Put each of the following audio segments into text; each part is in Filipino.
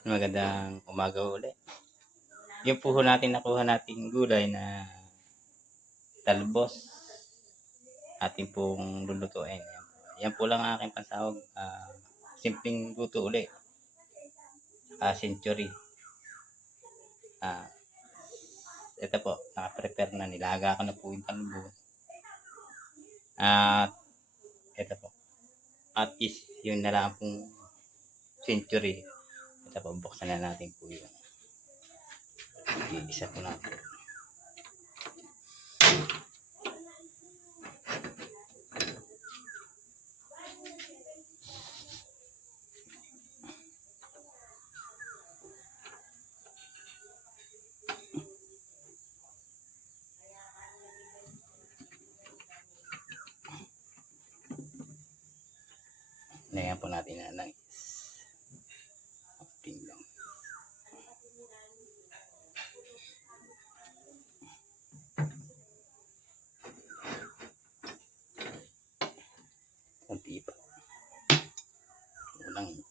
Magandang umaga ulit. Yung po natin nakuha nating gulay na talbos, ating pong lulutuin. Yan po lang ang aking pansahog. Simpleng luto ulit. Century. Ito po, nakaprepare na. Nilaga ko na po yung talbos. At ito po. At is yung nalaan pong century. Ito po, buksan na natin po yung isa po natin. Lagyan po natin na ng tingnan. Kunti pa. Walang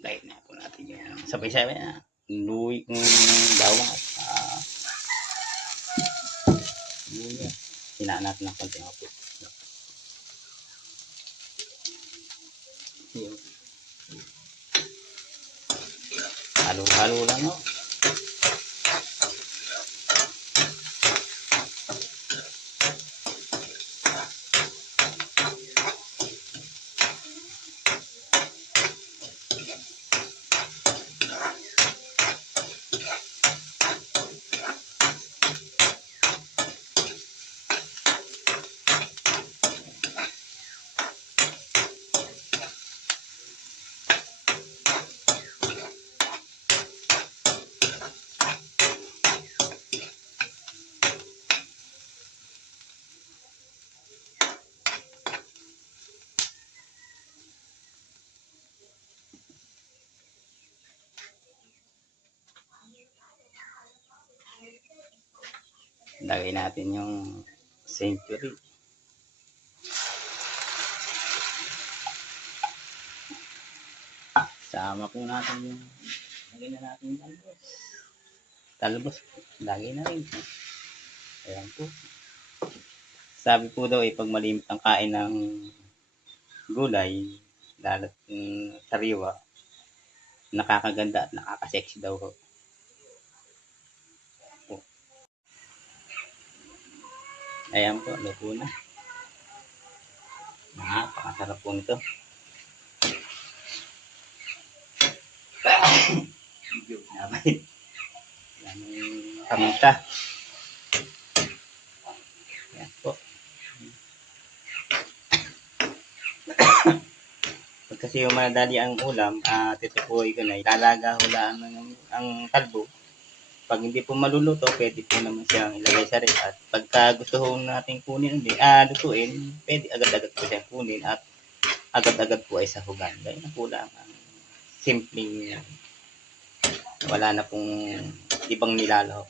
light na po natin yung sabay-sabay na luwi ng bawang at luya. Hinaan natin ng konti nga po. Halo-halo lang, no? Lagay natin yung century. Sama po natin yung lagay na natin yung talbos. Lagay na rin. Ayan po. Sabi po daw pag malimit ang kain ng gulay, lalo't sariwa, nakakaganda at nakakasexy daw ho. Ayan po, luto na. Napakasarap po nito. Medyo naman. Yan yung paminta. Ayan po. Pag kasi yung madali ang ulam, tutupuin ko na, ilalaga hulaan ang talbo. Pag hindi po maluluto, pwede po naman siyang ilagay sa ref. At pagka gusto ho natin kunin, lutuin, pwede agad-agad po siyang kunin at agad-agad po ay sahugan. Dahil na po lang ang simpleng wala na pong ibang nilalaho.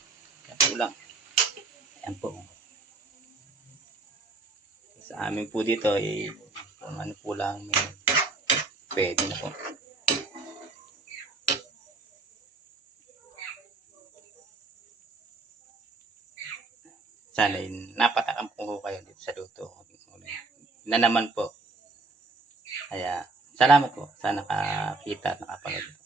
Yan po lang. Ayan po. Sa amin po dito, kung ano po lang, pwede na po. Sana napatakam po kayo dito sa luto na naman po. Kaya salamat po. Sana nakakita at nakapanood.